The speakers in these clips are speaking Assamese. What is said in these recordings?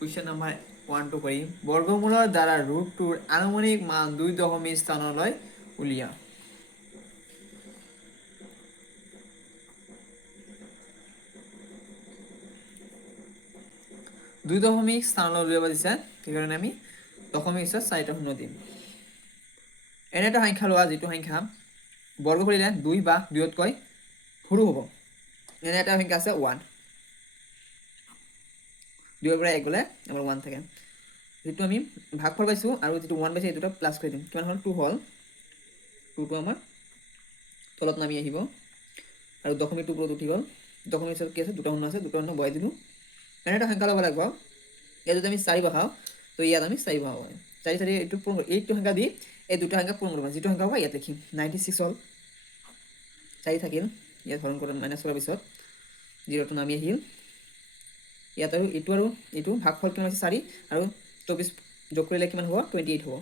কুৱেশ্যন নম্বৰ 1 কৰিম বৰ্গমূলৰ দ্বাৰা ৰুটটোৰ আনুমানিক মান 2 স্থানলৈ উলিয়া 2 স্থানলৈ উলিয়াব দিছে সেইকাৰণে আমি দশমিক পিছত 4টা শূন্য দিম এনে এটা সংখ্যা লোৱা যিটো সংখ্যা বৰ্গ কৰিলে 2 বা 2তকৈ সৰু হ'ব এনে এটা সংখ্যা আছে 1 2 পৰা 1 গ'লে আমাৰ 1 থাকে যেটো আমি ভাগফল পাইছো আৰু যেটো 1 পাইছে এই দুটা প্লাস কৰি দিম কিমান হল 2 হল 2 টো আমাৰ তলত নামি আহিব আৰু দশমিকটো ওপৰত উঠি গ'ল দশমিক পিছত কি আছে দুটা শূন্য আছে দুটা শূন্য বহাই দিলো এনে এটা সংখ্যা ল'ব লাগিব এই যদি আমি 4 বহাও তো ইয়াত আমি 4 বহাব 4 4 এইটো পূৰণ এইটো সংখ্যা দি এই দুটা সংখ্যা পূৰণ কৰিব যেটো সংখ্যা হ'ব ইয়াত লিখিম 96 হল 4 থাকিল ইয়াত হৰণ কৰা মাইনাস কৰাৰ পিছত 0 টো নামি আহিল ইয়াত আৰু এইটো ভাগফল কিমান আছে 4 আৰু 24 যোগ কৰিলে কিমান হ'ব 28 হ'ব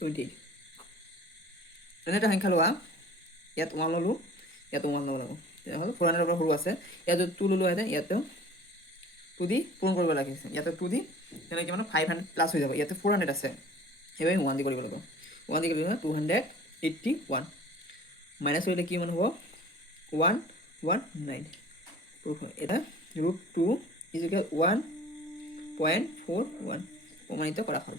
28 এনে এটা সংখ্যা লোৱা ইয়াত 1 ললো ইয়াত 1 লব লাগিব তেতিয়াহ'লে 400 পৰা সৰু আছে ইয়াত 2 ললো হেতেন ইয়াতে 2 দি পূৰণ কৰিব লাগিছে ইয়াতে 2 দি তেনে কিমান 500 প্লাস হৈ যাব ইয়াতে 400 আছে হেবে 1 দি কৰিব লাগিব 1 দি কৰিলে 281 মাইনাস কৰিলে কিমান হ'ব 119 এটা √2 = 1.41 প্ৰমাণিত কৰা হল